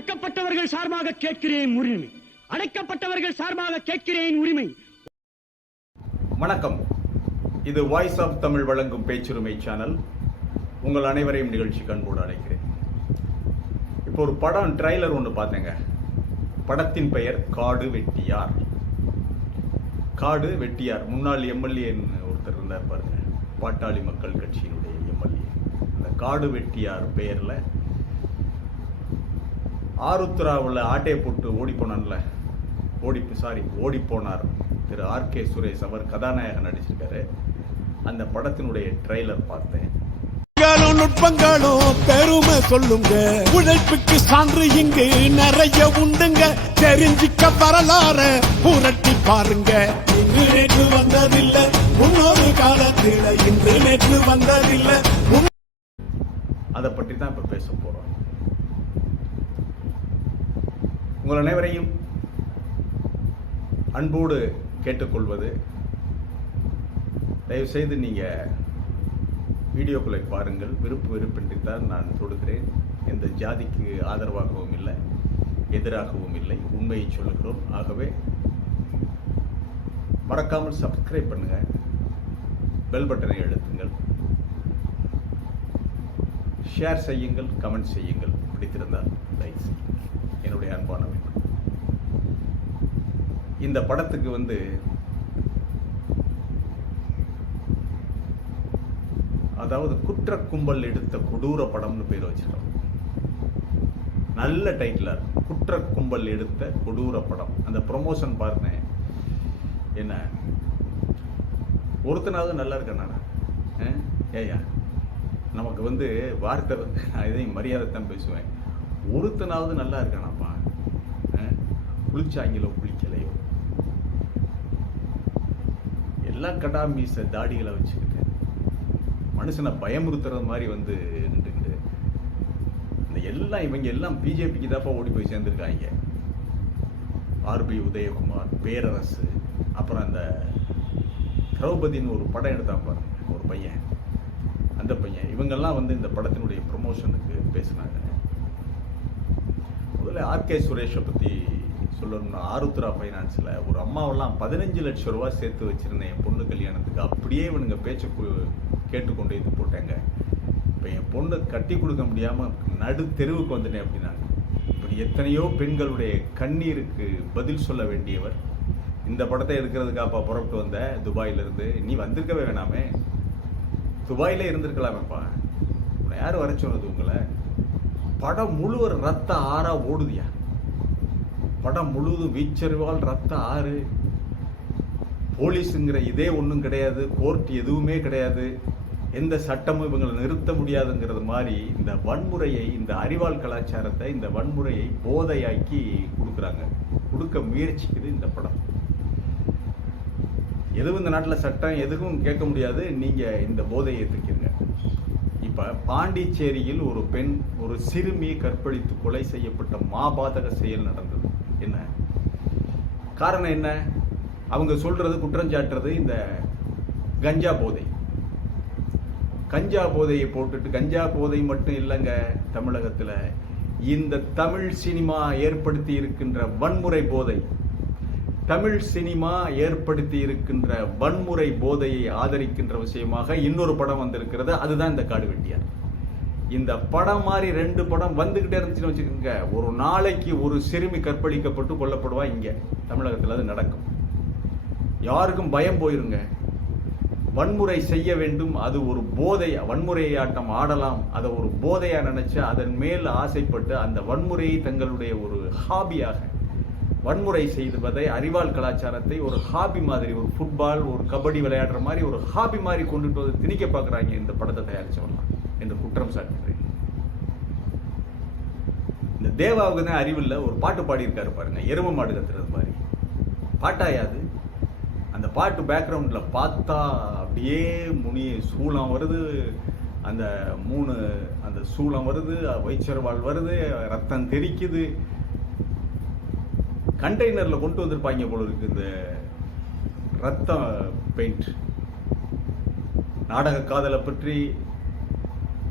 ஒடுக்கப்பட்டவர்கள் சார்பாக கேட்கிறேன் உரிமை. அடைக்கப்பட்டவர்கள் சார்பாக கேட்கிறேன் உரிமை. வணக்கம். இது வாய்ஸ் ஆஃப் தமிழ் வழங்கும் பேச்சுரிமை சேனல் உங்கள் அனைவரையும் நிகழ்ச்சி கண்போடு அழைக்கிறேன். இப்போ ஒரு படம் ட்ரைலர் ஒன்று பார்த்தேங்க. படத்தின் பெயர் காடு வெட்டியார். காடு வெட்டியார். முன்னாள் எம்எல்ஏன்னு ஒருத்தர் இருந்தார் பாருங்க. பாட்டாளி மக்கள் கட்சியினுடைய எம்எல்ஏ. அந்த காடு வெட்டியார் பெயரில் ஆருத்ராவில் ஆட்டையை போட்டு ஓடி போனான்ல ஓடி சாரி ஓடி போனார் திரு ஆர் கே சுரேஷ். அவர் கதாநாயகன் நடிச்சிருக்காரு. அந்த படத்தினுடைய ட்ரெய்லர் பார்த்தேன். ங்களும் நுட்பங்களும் பெருமை சொல்லுங்க. உழைப்புக்கு சான்று இங்கு நிறைய உண்டுங்க. தெரிஞ்சுக்க வரலாற புரட்டி பாருங்க. இன்று நேற்று வந்ததில்லை முன்னொரு காலத்தில இன்று நேற்று வந்ததில்லை. அதை பற்றி தான் இப்போ பேச போகிறோம் உங்கள் அனைவரையும் அன்போடு கேட்டுக்கொள்வது தயவுசெய்து நீங்கள் வீடியோக்களை பாருங்கள். விருப்பு வெறுப்பின்றி தான் நான் தொடுகிறேன். எந்த ஜாதிக்கு ஆதரவாகவும் இல்லை எதிராகவும் இல்லை. உண்மையை சொல்லுகிறோம். ஆகவே மறக்காமல் சப்ஸ்கிரைப் பண்ணுங்கள் பெல் பட்டனை எழுத்துங்கள் ஷேர் செய்யுங்கள் கமெண்ட் செய்யுங்கள். பிடித்திருந்தால் லைக் செய்யுங்கள். என்னுடைய அன்பான இந்த படத்துக்கு வந்து அதாவது குற்ற கும்பல் எடுத்த கொடூர படம்னு பேர் வச்சிருக்கோம். நல்ல டைட்டில் குற்ற கும்பல் எடுத்த கொடூர படம். அந்த ப்ரொமோஷன் பாருங்க. என்ன? ஒருத்தனாவது நல்லா இருக்கேன்? நான் ஏயா நமக்கு வந்து வார்த்தை வந்து நான் இதையும் மரியாதை தான் பேசுவேன். ஒருத்தனாவது நல்லா இருக்கானா? குளிச்சாங்களோ குளிக்கலையோ? எல்லாம் கடா மீச தாடிகளை வச்சுக்கிட்டு மனுஷனை பயமுறுத்துறது மாதிரி வந்து நின்றுக்கிட்டு. இந்த எல்லாம் இவங்க எல்லாம் பிஜேபிக்கு தான்ப்பா ஓடி போய் சேர்ந்துருக்காங்க. ஆர்பி உதயகுமார் பேரரசு அப்புறம் அந்த திரௌபதின்னு ஒரு படம் எடுத்தான் பாருங்க ஒரு பையன். அந்த பையன். இவங்கெல்லாம் வந்து இந்த படத்தினுடைய ப்ரொமோஷனுக்கு பேசினாங்க. முதல்ல ஆர்கே சுரேஷை பற்றி சொல்லணும்னா ஆருத்ரா ஃபைனான்ஸில் ஒரு அம்மாவெல்லாம் பதினஞ்சு லட்சம் ரூபா சேர்த்து வச்சுருந்தேன். என் பொண்ணு கல்யாணத்துக்கு. அப்படியே இவனுங்க பேச்சை கேட்டுக்கொண்டு இது போட்டாங்க. இப்போ என் பொண்ணு கட்டி கொடுக்க முடியாமல் நடு தெருவுக்கு வந்துட்டேன் அப்படின்னாங்க இப்படி எத்தனையோ பெண்களுடைய கண்ணீருக்கு பதில் சொல்ல வேண்டியவர் இந்த படத்தை எடுக்கிறதுக்காப்பா புறப்பட்டு வந்த துபாயிலிருந்து நீ வந்திருக்கவே வேணாமே. துபாயிலே இருந்திருக்கலாமேப்பா. யார் வர சொன்னது உங்களை? படம் முழுவதும் ரத்த ஆறா ஓடுதியா? படம் முழுவதும் வீச்சறிவால் ரத்த ஆறு. போலீஸுங்கிற இதே ஒன்றும் கிடையாது கோர்ட் எதுவுமே கிடையாது. எந்த சட்டமும் இவங்களை நிறுத்த முடியாதுங்கிறது மாதிரி இந்த வன்முறையை இந்த அறிவால் கலாச்சாரத்தை இந்த வன்முறையை போதையாக்கி கொடுக்குறாங்க. கொடுக்க முயற்சிக்குது இந்த படம். எதுவும் இந்த நாட்டில் சட்டம் எதுவும் கேட்க முடியாது. நீங்கள் இந்த போதையை ஏற்றுக்கிறீங்க பாண்டிச்சேரியில் ஒரு பெண் ஒரு சிறுமியை கற்பழித்து கொலை செய்யப்பட்ட மாபாதக செயல் நடந்தது. என்ன? காரணம் என்ன? அவங்க சொல்றது குற்றஞ்சாட்டுறது இந்த கஞ்சா போதை. கஞ்சா போதையை போட்டுட்டு கஞ்சா போதை மட்டும் இல்லைங்க தமிழகத்தில். இந்த தமிழ் சினிமா ஏற்படுத்தி இருக்கின்ற வன்முறை போதை. தமிழ் சினிமா ஏற்படுத்தி இருக்கின்ற வன்முறை போதையை ஆதரிக்கின்ற விஷயமாக இன்னொரு படம் வந்திருக்கிறது. அதுதான் இந்த காடு வெட்டியார். இந்த படம் மாதிரி ரெண்டு படம் வந்துகிட்டே இருந்துச்சுன்னு வச்சுக்கோங்க. ஒரு நாளைக்கு ஒரு சிறுமி கற்பழிக்கப்பட்டு கொல்லப்படுவா இங்க. தமிழகத்தில் அது நடக்கும். யாருக்கும் பயம் போயிருங்க. வன்முறை செய்ய வேண்டும். அது ஒரு போதை வன்முறையை ஆட்டம் ஆடலாம். அதை ஒரு போதையா நினைச்சு அதன் மேல் ஆசைப்பட்டு அந்த வன்முறையை தங்களுடைய ஒரு ஹாபியாக வன்முறை செய்வதை அறிவால் கலாச்சாரத்தை ஒரு ஹாபி மாதிரி ஒரு ஃபுட்பால் ஒரு கபடி விளையாடுற மாதிரி ஒரு ஹாபி மாதிரி கொண்டுட்டு வந்து திணிக்க பார்க்குறாங்க இந்த படத்தை தயாரிச்சவங்களாம் என்று குற்றம் சாட்டுகிறேன் இந்த தேவாவுக்கு தான் அறிவில்லை ஒரு பாட்டு பாடியிருக்காரு பாருங்க எரும மாடு கத்துறது மாதிரி. பாட்டாயாது அந்த பாட்டு பேக்ரவுண்டில் பார்த்தா அப்படியே முனி சூளம் வருது அந்த மூணு அந்த சூளம் வருது வைச்சர்வால் வருது ரத்தம் தெரிக்குது கண்டெய்னரில் கொண்டு வந்திருப்பாங்க போல இருக்கு இந்த ரத்தம் பெயிண்ட் நாடக காதலை பற்றி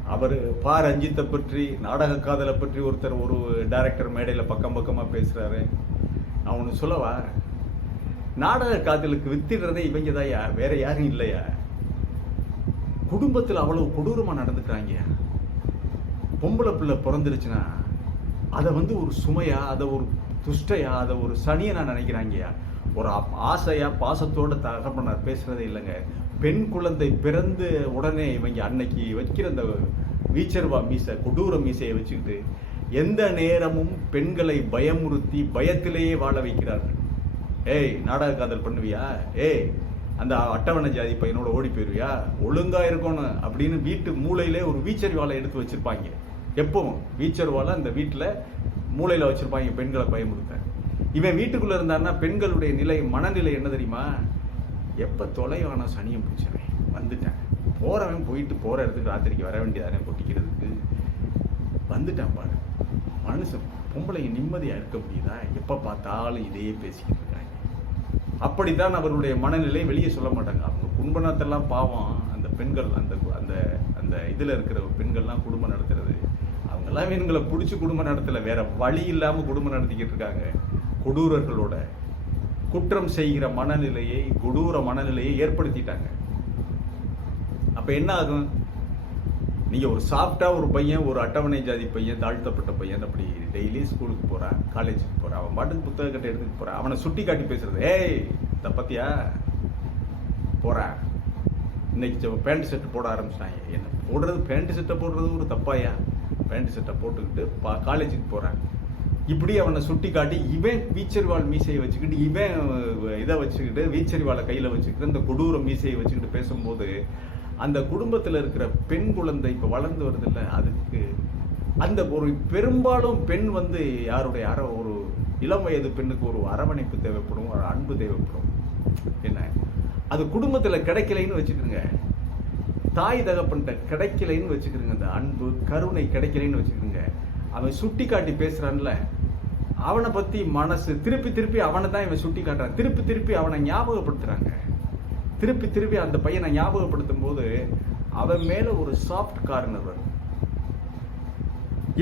அவர் பா ரஞ்சித்தை பற்றி நாடக காதலை பற்றி ஒருத்தர் ஒரு டைரக்டர் மேடையில் பக்கம் பக்கமாக பேசுகிறாரு நான் ஒன்று சொல்லவா? நாடக காதலுக்கு வித்திடுறதே இவங்க தான்யா வேற யாரும் இல்லையா? குடும்பத்தில் அவ்வளவு கொடூரமாக நடந்துக்கிறாங்க. பொம்பளை பிள்ளை பிறந்துருச்சுன்னா அதை வந்து ஒரு சுமையாக அதை ஒரு துஷ்டையா அதை ஒரு சனியை நான் நினைக்கிறாங்கய்யா. ஒரு ஆசையாக ஆசையா பாசத்தோட தகப்பனார் பேசுறதே இல்லைங்க. பெண் குழந்தை பிறந்து உடனே இவங்க அன்னைக்கு வைக்கிற அந்த வீச்சர்வா மீசை கொடூர மீசையை வச்சுக்கிட்டு எந்த நேரமும் பெண்களை பயமுறுத்தி பயத்திலேயே வாழ வைக்கிறார்கள். ஏய் நாடக காதல் பண்ணுவியா? ஏய் அந்த அட்டவணை ஜாதி பையனோட ஓடி போயிருவியா? ஒழுங்கா இருக்கணும் அப்படின்னு வீட்டு மூலையிலே ஒரு வீச்சர் வாழை எடுத்து வச்சிருப்பாங்க. எப்பவும் வீச்சர் வாழை அந்த வீட்டில் மூலையில வச்சிருப்பாங்க பெண்களை பயமுறுத்த இவன் வீட்டுக்குள்ளே இருந்தான்னா பெண்களுடைய நிலை மனநிலை என்ன தெரியுமா? எப்போ தொலைவான சனியம் பிடிச்சவன். வந்துட்டேன். போகிறவன் போயிட்டு போகிற இடத்துக்கு ராத்திரிக்கு வர வேண்டியதானே கொட்டிக்கிறதுக்கு வந்துட்டான் பாரு. மனுஷன் பொம்பளைங்க நிம்மதியாக இருக்க முடியுதா? எப்போ பார்த்தாலும் இதையே பேசிக்கிட்டு இருக்காங்க. அப்படித்தான் அவர்களுடைய மனநிலை. வெளியே சொல்ல மாட்டாங்க. அவங்க குடும்பத்தெல்லாம் பாவம். அந்த பெண்கள் அந்த அந்த அந்த இதில் இருக்கிற பெண்கள்லாம் குடும்பம் நடத்துறது. எல்லாம் இவங்களை பிடிச்சி குடும்பம் நடத்தலை வேற வழி இல்லாமல் குடும்பம் நடத்திக்கிட்டு இருக்காங்க. கொடூரர்களோட குற்றம் செய்கிற மனநிலையை கொடூர மனநிலையை ஏற்படுத்திட்டாங்க. அப்போ என்ன ஆகும்? நீங்கள் ஒரு சாஃப்டாக ஒரு பையன் ஒரு அட்டவணை ஜாதி பையன் தாழ்த்தப்பட்ட பையன் அப்படி டெய்லி ஸ்கூலுக்கு போகிறான் காலேஜுக்கு போகிறான் அவன் பாட்டுக்கு புத்தக கட்டை எடுத்துட்டு போகிறான் அவனை சுட்டி காட்டி பேசுறது ஏய் இத பத்தியா? போகிறான் இன்னைக்கு பேண்ட் ஷர்ட் போட ஆரம்பிச்சிட்டாங்க என்ன போடுறது பேண்ட் ஷர்ட்டை போடுறது ஒரு தப்பாயா? பேண்ட் சட்டை போட்டுக்கிட்டு பா காலேஜுக்கு போகிறான் இப்படி அவனை சுட்டி காட்டி இவன் வீச்சரிவாள் மீசையை வச்சுக்கிட்டு இவன் இதை வச்சுக்கிட்டு வீச்சரிவாளை கையில் வச்சுக்கிட்டு இந்த கொடூர மீசையை வச்சுக்கிட்டு பேசும்போது அந்த குடும்பத்தில் இருக்கிற பெண் குழந்தை இப்போ வளர்ந்து வருது அதுக்கு அந்த ஒரு பெரும்பாலும் பெண் வந்து யாருடைய அற ஒரு இளம் வயது பெண்ணுக்கு ஒரு அரவணைப்பு தேவைப்படும் ஒரு அன்பு தேவைப்படும். என்ன? அது குடும்பத்தில் கிடைக்கலைன்னு வச்சுக்கோங்க. தாய் தகப்பன்கிட்ட கிடைக்கலைன்னு வச்சுக்கிறோங்க அந்த அன்பு கருணை கிடைக்கலைன்னு வச்சுக்கிறோங்க அவன் சுட்டி காட்டி பேசுறான்ல. அவனை பத்தி மனசு திருப்பி திருப்பி அவனை தான் இவன் சுட்டி காட்டுறான் திருப்பி திருப்பி அவனை ஞாபகப்படுத்துறாங்க. திருப்பி திருப்பி அந்த பையனை ஞாபகப்படுத்தும் போது அவன் மேல ஒரு சாஃப்ட் கார்னர் வரும்.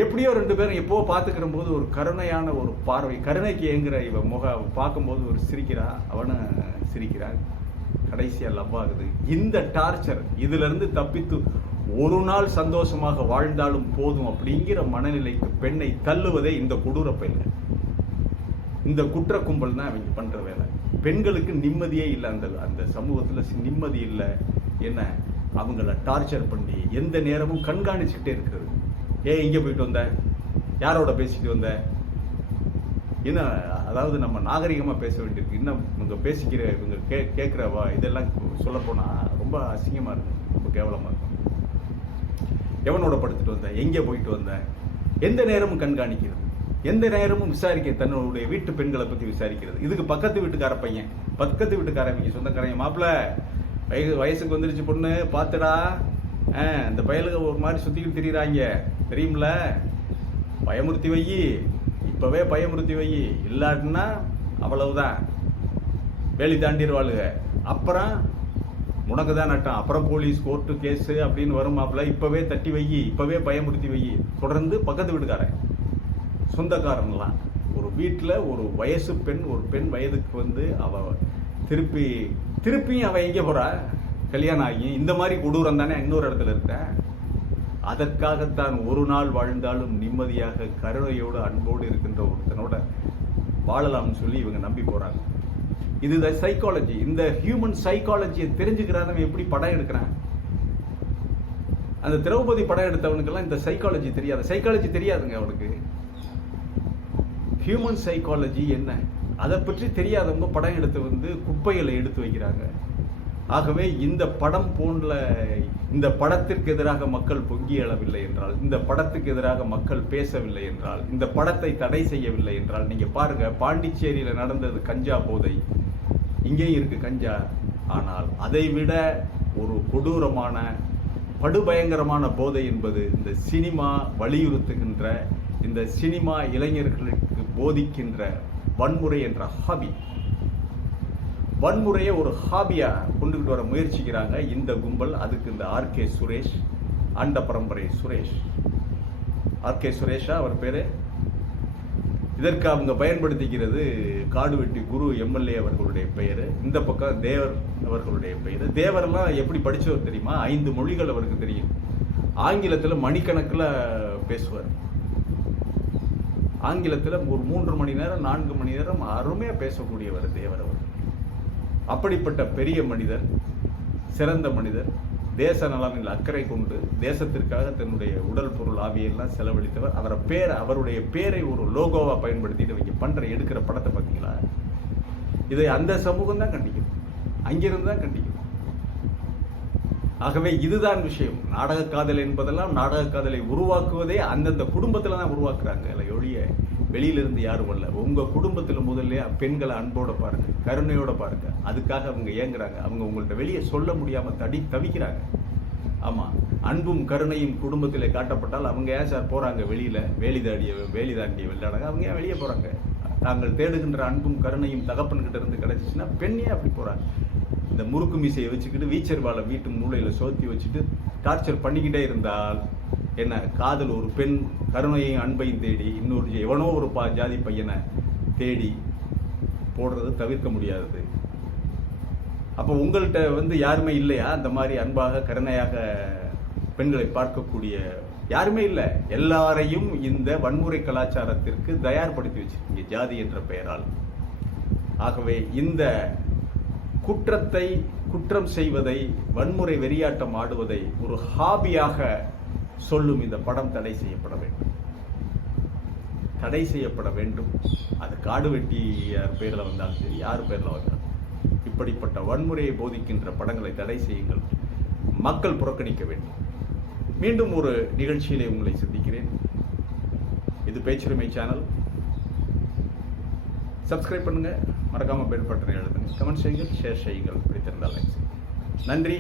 எப்படியோ ரெண்டு பேரும் எப்போ பார்த்துக்கிற போது ஒரு கருணையான ஒரு பார்வை. கருணைக்கு ஏங்குற இவன் முக பார்க்கும்போது ஒரு சிரிக்கிறா அவனும் சிரிக்கிறான். கடைசியாக லவ் ஆகுது. இந்த டார்ச்சர் இதுல இருந்து தப்பித்து ஒரு நாள் சந்தோஷமாக வாழ்ந்தாலும் போதும் அப்படிங்கிற மனநிலைக்கு பெண்ணை தள்ளுவதே இந்த கொடூர பெண்ணு. இந்த குற்ற கும்பல் தான் அவங்க பண்ற வேலை. பெண்களுக்கு நிம்மதியே இல்லை. அந்த அந்த சமூகத்தில் நிம்மதி இல்லை. என்ன? அவங்கள டார்ச்சர் பண்ணி எந்த நேரமும் கண்காணிச்சுக்கிட்டே இருக்கிறது. ஏ எங்கே போயிட்டு வந்த? யாரோட பேசிட்டு வந்த? என்ன அதாவது நம்ம நாகரிகமாக பேச வேண்டியிருக்கு. இன்னும் இவங்க பேசிக்கிற இவங்க கே கேட்குறவா இதெல்லாம் சொல்லப்போனால் ரொம்ப அசிங்கமாக இருக்கும். ரொம்ப கேவலமாக இருக்கும். எவனோட படுத்துட்டு வந்தேன் எங்கே போயிட்டு வந்த எந்த நேரமும் கண்காணிக்கிறது எந்த நேரமும் விசாரிக்க தன்னுடைய வீட்டு பெண்களை பற்றி விசாரிக்கிறது. இதுக்கு பக்கத்து வீட்டுக்கார பையன் பக்கத்து வீட்டுக்காரவங்க சொந்தக்காரங்க மாப்பிள்ள வயசு வயசுக்கு வந்துருச்சு பொண்ணு பார்த்துடா ஆ, இந்த பயலுக ஒரு மாதிரி சுற்றிக்கிட்டு தெரியுறாங்க. தெரியுமில? பயமுறுத்தி வை. இப்பவே பயமுறுத்தி வை. இல்லாட்டினா அவ்வளவுதான். வேலி தாண்டிடுவாளுங்க அப்புறம் உனக்கு தான் நட்டம். அப்புறம் போலீஸ் கோர்ட்டு கேஸு அப்படின்னு வருமாப்புல இப்பவே தட்டி வை. இப்பவே பயமுறுத்தி வை. தொடர்ந்து பக்கத்து வீட்டுக்காரன். சொந்தக்காரன்லாம். ஒரு வீட்டில் ஒரு வயசு பெண் ஒரு பெண் வயதுக்கு வந்து அவ திருப்பி திருப்பியும் அவ எங்கே போறா? கல்யாணம் ஆகி. இந்த மாதிரி கொடூரம் தானே இன்னொரு இடத்துல இருக்கேன் அதற்காகத்தான் ஒரு நாள் வாழ்ந்தாலும் நிம்மதியாக கருணையோடு அன்போடு இருக்கின்ற ஒருத்தனோட வாழலாம்னு சொல்லி இவங்க நம்பி போகிறாங்க இது சைக்காலஜி இந்த ஹியூமன் சைக்காலஜியை தெரிஞ்சுக்கிறானவன் எப்படி படம் எடுக்கிறான்? அந்த திரௌபதி படம் எடுத்தவனுக்கெல்லாம் இந்த சைக்காலஜி தெரியாது. சைக்காலஜி தெரியாதுங்க அவனுக்கு. ஹியூமன் சைக்காலஜி என்ன? அதை பற்றி தெரியாதவங்க படம் எடுத்து வந்து குப்பைகளை எடுத்து வைக்கிறாங்க. ஆகவே இந்த படம் போன்ற இந்த படத்திற்கு எதிராக மக்கள் பொங்கி எழவில்லை என்றால் இந்த படத்துக்கு எதிராக மக்கள் பேசவில்லை என்றால் இந்த படத்தை தடை செய்யவில்லை என்றால் நீங்க பாருங்க பாண்டிச்சேரியில் நடந்தது கஞ்சா போதை. இங்கேயும் இருக்கு கஞ்சா. ஆனால் அதை விட ஒரு கொடூரமான படுபயங்கரமான போதை என்பது இந்த சினிமா வலியுறுத்துகின்ற இந்த சினிமா இளைஞர்களுக்கு போதிக்கின்ற வன்முறை என்ற ஹாபி. வன்முறையை ஒரு ஹாபியா கொண்டுகிட்டு வர முயற்சிக்கிறாங்க இந்த கும்பல் அதுக்கு இந்த ஆர்கே சுரேஷ் ஆண்ட பரம்பரை சுரேஷ். ஆர்கே சுரேஷா அவர் பேரு. இதற்கு அவங்க பயன்படுத்திக்கிறது காடுவெட்டி குரு எம்எல்ஏ அவர்களுடைய பெயர். இந்த பக்கம் தேவர் அவர்களுடைய பெயர். தேவரெல்லாம் எப்படி படித்தவர் தெரியுமா? ஐந்து மொழிகள் அவருக்கு தெரியும். ஆங்கிலத்தில் மணிக்கணக்கில் பேசுவார். ஆங்கிலத்தில் ஒரு மூன்று மணி நேரம் நான்கு மணி நேரம் அருமையாக பேசக்கூடியவர் தேவர் அவர். அப்படிப்பட்ட பெரிய மனிதர் சிறந்த மனிதர் தேச நலனில் அக்கறை கொண்டு தேசத்திற்காக தன்னுடைய உடல் பொருள் ஆவியெல்லாம் செலவழித்தவர். அவரை பேர் அவருடைய பேரை ஒரு லோகோவா பயன்படுத்திட்டு இவங்க பண்ற எடுக்கிற படத்தை பார்த்தீங்களா? இதை அந்த சமூகம் தான் கண்டிக்கும். அங்கிருந்து தான் கண்டிக்கும். ஆகவே இதுதான் விஷயம். நாடக காதல் என்பதெல்லாம் நாடக காதலை உருவாக்குவதே அந்தந்த குடும்பத்தில் தான் உருவாக்குறாங்க. இல்லை ஒழிய வெளியிலிருந்து யாரும் வரல. உங்கள் குடும்பத்தில் முதல்ல பெண்களை அன்போடு பாருங்கள் கருணையோடு பாருங்கள் அதுக்காக அவங்க ஏங்குறாங்க அவங்க உங்கள்கிட்ட வெளியே சொல்ல முடியாமல் தடி தவிக்கிறாங்க. ஆமாம் அன்பும் கருணையும் குடும்பத்தில் காட்டப்பட்டால் அவங்க ஏன் சார் போகிறாங்க வெளியில்? வேலி தாண்டிய வேலி தாண்டிய விளையாடாங்க அவங்க ஏன் வெளியே போகிறாங்க தாங்கள் தேடுகின்ற அன்பும் கருணையும் தகப்பன்கிட்ட இருந்து கிடைச்சிச்சுன்னா பெண்ணே அப்படி போகிறாங்க இந்த முறுக்கு மீசையை வச்சுக்கிட்டு வீச்சர் வாழை வீட்டு மூளையில் சோத்தி வச்சுட்டு டார்ச்சர் பண்ணிக்கிட்டே இருந்தால் என்ன? காதல் ஒரு பெண் கருணையும் அன்பையும் தேடி இன்னொரு எவனோ ஒரு பா ஜாதி பையனை தேடி போடுறது தவிர்க்க முடியாது. அப்போ உங்கள்கிட்ட வந்து யாருமே இல்லையா? அந்த மாதிரி அன்பாக கருணையாக பெண்களை பார்க்கக்கூடிய யாருமே இல்லை. எல்லாரையும் இந்த வன்முறை கலாச்சாரத்திற்கு தயார்படுத்தி வச்சிருக்கீங்க ஜாதி என்ற பெயரால். ஆகவே இந்த குற்றத்தை குற்றம் செய்வதை வன்முறை வெறியாட்டம் ஆடுவதை ஒரு ஹாபியாக சொல்லும் இந்த படம் தடை செய்யப்பட வேண்டும். தடை செய்யப்பட வேண்டும். அது காடு வெட்டி யார் பேரில் வந்தாலும் சரி யார் பேரில் வந்தாலும் இப்படிப்பட்ட வன்முறையை போதிக்கின்ற படங்களை தடை செய்யுங்கள். மக்கள் புறக்கணிக்க வேண்டும். மீண்டும் ஒரு நிகழ்ச்சியிலே உங்களை சந்திக்கிறேன். இது பேச்சுரிமை சேனல். சப்ஸ்கிரைப் பண்ணுங்கள் மறக்காமல் பெல் பட்டனை எழுதுங்க கமெண்ட் செய்யுங்கள் ஷேர் செய்யுங்கள். பிடித்திருந்தால் like செய்யுங்கள். நன்றி.